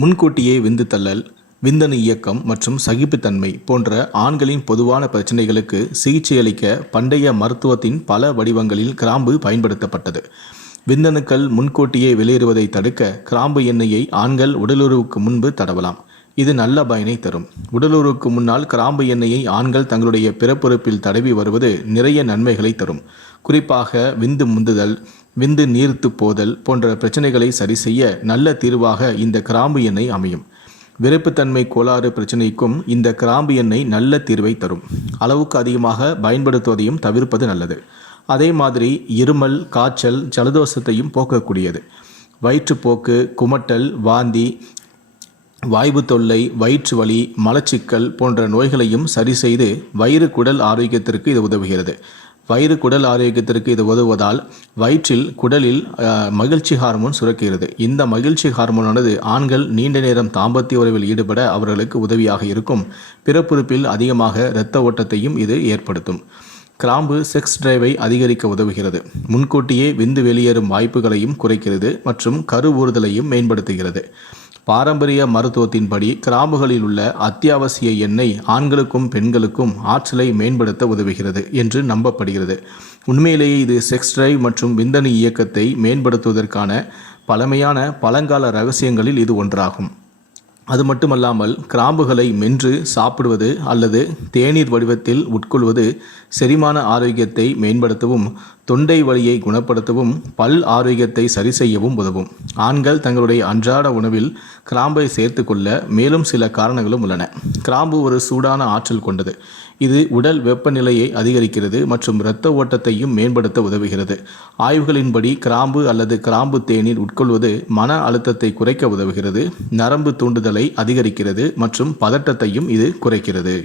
முன்கூட்டியே விந்து தள்ளல், விந்தணு இயக்கம் மற்றும் சகிப்புத்தன்மை போன்ற ஆண்களின் பொதுவான பிரச்சனைகளுக்கு சிகிச்சையளிக்க பண்டைய மருத்துவத்தின் பல வடிவங்களில் கிராம்பு பயன்படுத்தப்பட்டது. விந்தணுக்கள் முன்கூட்டியே வெளியேறுவதை தடுக்க கிராம்பு எண்ணெயை ஆண்கள் உடலுறவுக்கு முன்பு தடவலாம். இது நல்ல பயனை தரும். உடலுறவுக்கு முன்னால் கிராம்பு எண்ணெயை ஆண்கள் தங்களுடைய பிறப்புறுப்பில் தடவி வருவது நிறைய நன்மைகளை தரும். குறிப்பாக விந்து முந்துதல், விந்து நீர்த்து போதல் போன்ற பிரச்சனைகளை சரி செய்ய நல்ல தீர்வாக இந்த கிராம்பு எண்ணெய் அமையும். விரைப்புத்தன்மை கோளாறு பிரச்சனைக்கும் இந்த கிராம்பு எண்ணெய் நல்ல தீர்வை தரும். அளவுக்கு அதிகமாக பயன்படுத்துவதையும் தவிர்ப்பது நல்லது. அதே மாதிரி இருமல், காய்ச்சல், ஜலதோஷத்தையும் போக்கக்கூடியது. வயிற்றுப்போக்கு, குமட்டல், வாந்தி, வாய்வு தொல்லை, வயிற்று வலி, மலச்சிக்கல் போன்ற நோய்களையும் சரி செய்து வயிறு குடல் ஆரோக்கியத்திற்கு இது உதவுகிறது. வயிறு குடல் ஆரோக்கியத்திற்கு இது உதவுவதால் வயிற்றில் குடலில் மகிழ்ச்சி ஹார்மோன் சுரக்கிறது. இந்த மகிழ்ச்சி ஹார்மோனானது ஆண்கள் நீண்ட நேரம் தாம்பத்திய உறவில் ஈடுபட அவர்களுக்கு உதவியாக இருக்கும். பிறப்புறுப்பில் அதிகமாக இரத்த ஓட்டத்தையும் இது ஏற்படுத்தும். கிராம்பு செக்ஸ் டிரைவை அதிகரிக்க உதவுகிறது. முன்கூட்டியே விந்து வெளியேறும் வாய்ப்புகளையும் குறைக்கிறது மற்றும் கருவூறுதலையும் மேம்படுத்துகிறது. பாரம்பரிய மருத்துவத்தின்படி கிராம்புகளில் உள்ள அத்தியாவசிய எண்ணெய் ஆண்களுக்கும் பெண்களுக்கும் ஆற்றலை மேம்படுத்த உதவுகிறது என்று நம்பப்படுகிறது. உண்மையிலேயே இது செக்ஸ் டிரைவ் மற்றும் விந்தணு இயக்கத்தை மேம்படுத்துவதற்கான பழமையான பழங்கால ரகசியங்களில் இது ஒன்றாகும். அது மட்டுமல்லாமல் கிராம்புகளை மென்று சாப்பிடுவது அல்லது தேநீர் வடிவத்தில் உட்கொள்வது செரிமான ஆரோக்கியத்தை மேம்படுத்தவும், தொண்டை வலியை குணப்படுத்தவும், பல் ஆரோக்கியத்தை சரி செய்யவும் உதவும். ஆண்கள் தங்களுடைய அன்றாட உணவில் கிராம்பை சேர்த்து கொள்ள மேலும் சில காரணங்களும் உள்ளன. கிராம்பு ஒரு சூடான ஆற்றல் கொண்டது. இது உடல் வெப்பநிலையை அதிகரிக்கிறது மற்றும் இரத்த ஓட்டத்தையும் மேம்படுத்த உதவுகிறது. ஆய்வுகளின்படி கிராம்பு அல்லது கிராம்பு தேநீர் உட்கொள்வது மன அழுத்தத்தை குறைக்க உதவுகிறது, நரம்பு தூண்டுதலை அதிகரிக்கிறது மற்றும் பதட்டத்தையும் இது குறைக்கிறது.